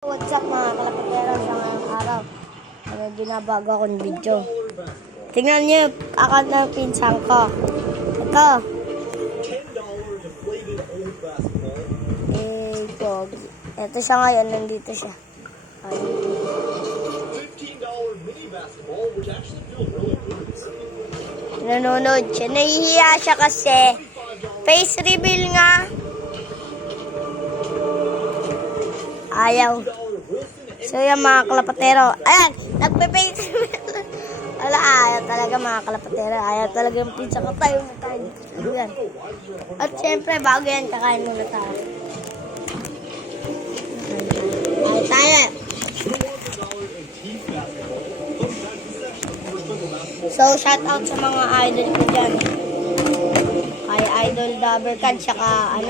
What's up mga kalapatero sa ngayong araw? May binabago akong video. Tingnan niyo account ng pinsan ko. Ito. Pogi. Ito siya ngayon, nandito siya. Nanonood siya. Nahihiya siya kasi face reveal nga. Ayaw. So yan mga kalapatero. Ayan, nagpe-face reveal. Wala, ayaw talaga mga kalapatero. Ayaw talaga yung pizza ko tayo na tayo. Yan. At syempre, bago yan, kakain muna tayo. Ay, tayo. So, shout out sa mga idol ko dyan. Kay Idol Dabercad, saka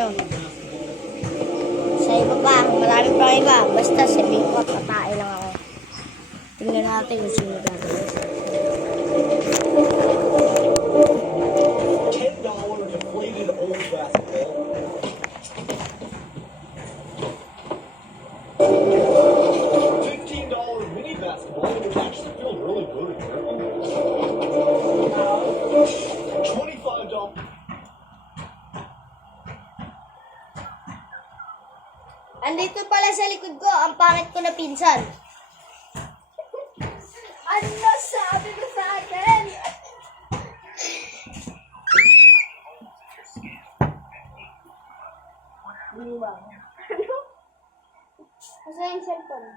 sa iba pa, maraming pang iba. Basta sabihin ko, tatae lang ako. Tingnan natin kung sino gagawin. $10 inflated old basketball. $15 mini basketball, which actually feels really good in here. $25. Andito pala sa likod ko, ang pangit ko na pinsan. Ano sabi mo sa akin? Ano ba? Ano? Kasi yung cellphone.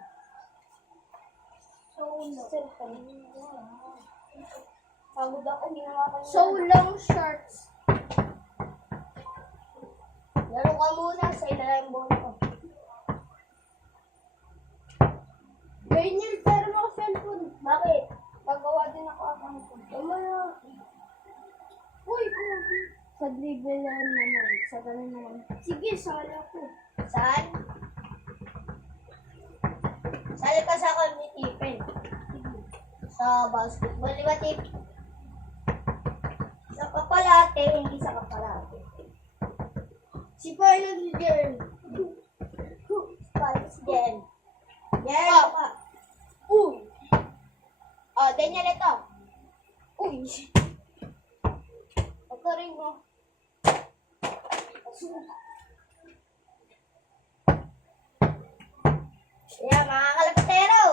Cellphone. Pagod ako, ginawa ko So long shorts. laro ka muna sa ilalim buhok ko. Ganyan, pero mga cellphone. Bakit? Pagawa din ako account ko. Tama na. Uy, grabe. Sa dribble lang naman. Sa ganun naman. Sige, sala ko. Saan? Sali ka sa akin ni Tipen. Sa basketball, di ba Tip? Sa kapalate, hindi sa kapalate. Si Paolo si Jen. Paolo si Jen. Jen, ka. Uy! Oh, ganyan ito. Uy! Ito rin mo. Yan, mga kalapatero.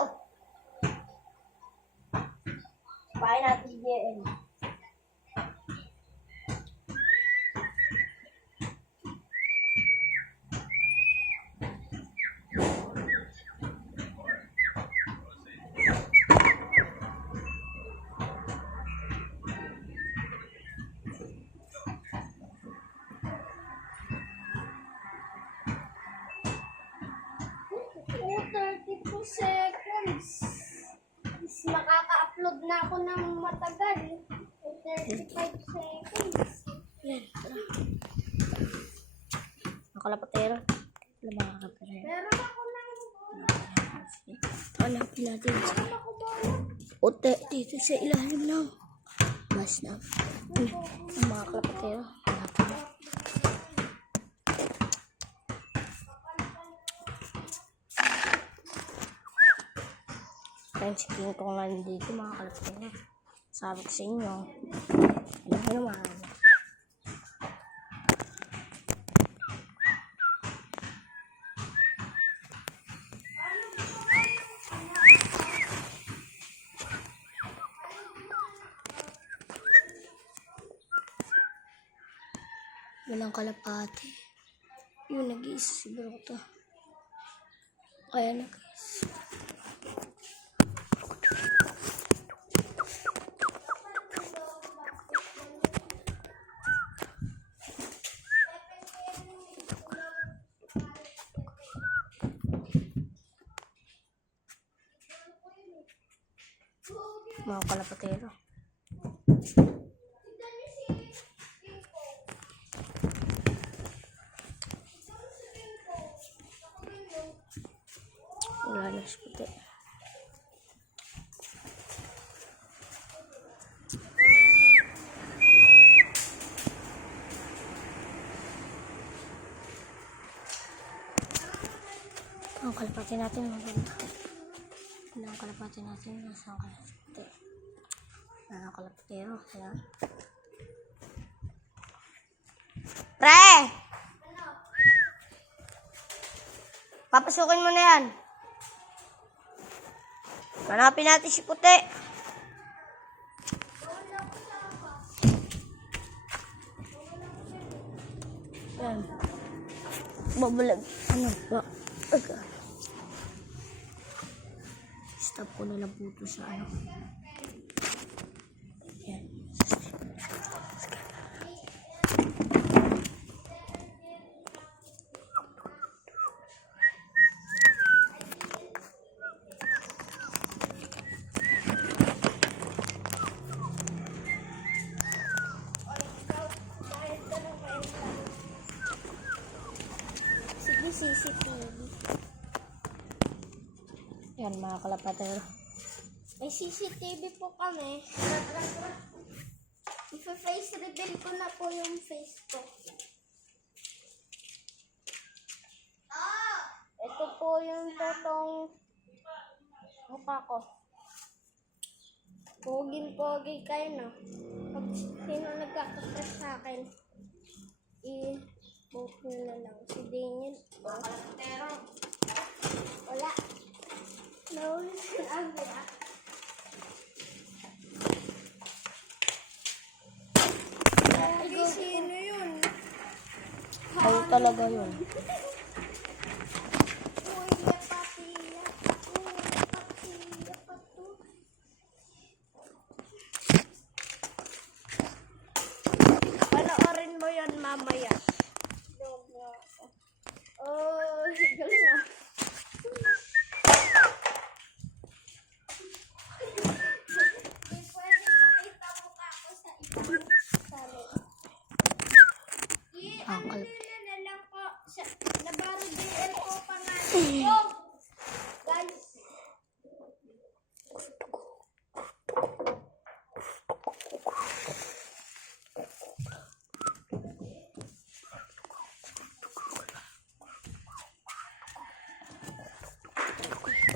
Pahin natin si Jen. Oh, 32 seconds. Is makaka-upload na ako ng matagal. 35 seconds. Mga kalapatero. Mga kalapatero. Meron ako ng... Hanapin natin sa Meron ako bola. ote dito sa ilalim ng mas na. Ang mga kalapatero. Hanapin na. Kaya si King Kong nandito mga kalapatero. Sabi ko sa inyo. Ano naman. Walang kalapate. Yun, nag-iisa siguro ito. Kaya nag-iisa. Mga kalapatero. Wala na si puti. Ang Kalapati natin maganda. Ang kalapati natin. Nasaan kalapati? Ang kalapatero. Ayan. Pre! Papasukin mo na yan. Hanapin natin si puti. Ayan. Babalag. Ano ba? Stop ko na lang po ito sa ano. Ayan. Sige, CCTV. Yan mga kalapatero. May CCTV po kami. Ipa-face reveal ko na po yung face ko. Ito po yung totoong mukha ko. Poging-pogi kayo, no? Pag sino nagkakakrush sa akin, i-vote nyo na lang. Si Daniel. Pero, wala. No, sinabi na. Pogi, sino yun? Ay talaga yun. Uy, yapatiya. Uy, yapatiya pa to. Panoorin mo yun mamaya. Oh, galing ah. Di pwede pakita mukha ko sa ibang salon. Ang Ano na lang po. Nabaro DL po pangalan.